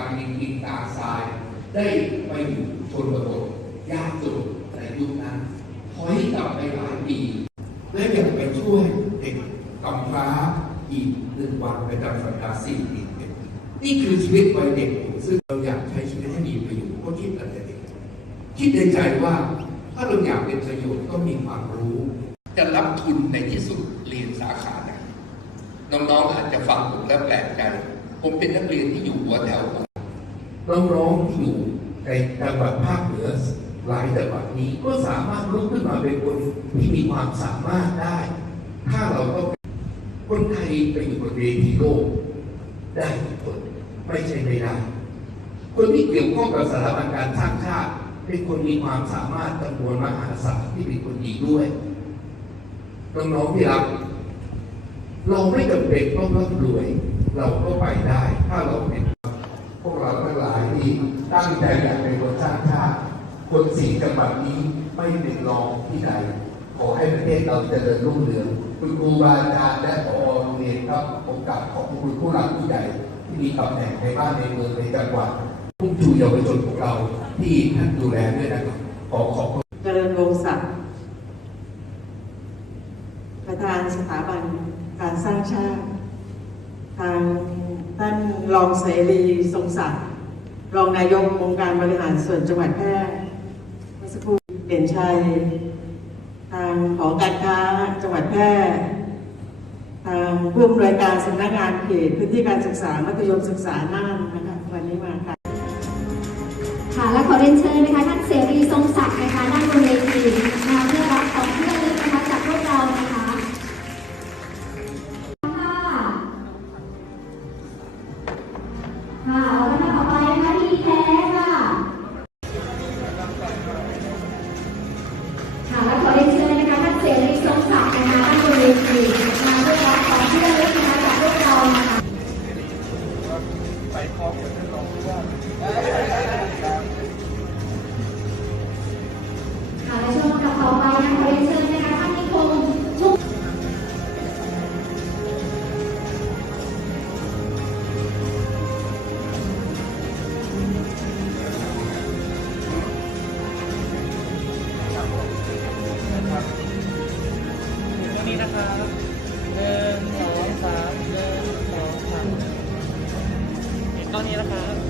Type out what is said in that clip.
การมีกินตาทราย ได้ไปอยู่ชนบทยากจนในยุคนั้นถอยกลับไปหลายปี และยังไปช่วยเด็กกำพร้าอีกหนึ่งวันประจำสัปดาห์สี่ปีนี่คือชีวิตวัยเด็ก ซึ่งเราอยากใช้ชีวิตให้มีประโยชน์ก็คิดตั้งแต่เด็กคิดในใจว่าถ้าเราอยากเป็นประโยชน์ต้องมีความรู้ จะรับทุนในที่สุดเรียนสาขาไหนน้องๆอาจจะฟังผมแล้วแปลกใจ ผมเป็นนักเรียนที่อยู่หัวแถว น้องๆที่อยู่ในจังหวัดภาคเหนือหลายจังหวัดนี้ก็สามารถลุกขึ้นมาเป็นคนที่มีความสามารถได้ ถ้าเราต้องคนไทยไปอยู่บนเวทีโลก ได้ทุกคนไม่ใช่ไม่ได้ คนที่เกี่ยวข้องกับสถาบันการสร้างชาติเป็นคนมีความสามารถจำนวนมหาศาลที่เป็นคนดีด้วยน้องๆที่รักเราไม่จำเป็นต้องร่ำรวย เราก็ไปได้ถ้าเราเป็นพวกเราทั้งหลายที่ ตั้งใจอยากเป็นคนสร้างชาติคนสี่จังหวัดนี้ไม่เป็นรองที่ใดขอให้ประเทศเราเจริญรุ่งเรืองคุณครูบาอาจารย์และผอโรงเรียนครับโอกาสขอบคุณผู้หลักผู้ใหญ่ที่มีตำแหน่งในบ้านในเมืองในจังหวัดพุ่งชูเยาวชนของเราที่ท่านดูแลด้วยนะครับขอขอบคุณเจริญวงศักดิ์ประธานสถาบันการสร้างชาติ ทางท่านรองเสรีทรงศักดิ์ รองนายกองค์การบริหารส่วนจังหวัดแพร่เมื่อสักครู่เด่นชัย ทางหอการค้าจังหวัดแพร่ทางผู้อำนวยการสำนักงานเขตพื้นที่การศึกษามัธยมศึกษาน่านนะคะวันนี้มาค่ะค่ะและขอเรียนเชิญนะคะท่านเสรีทรงศักดิ์นะคะด้านบนเวที นะครับหนึ่งสองสามหนึ่งสองสามเห็นกล้องนี้นะคะ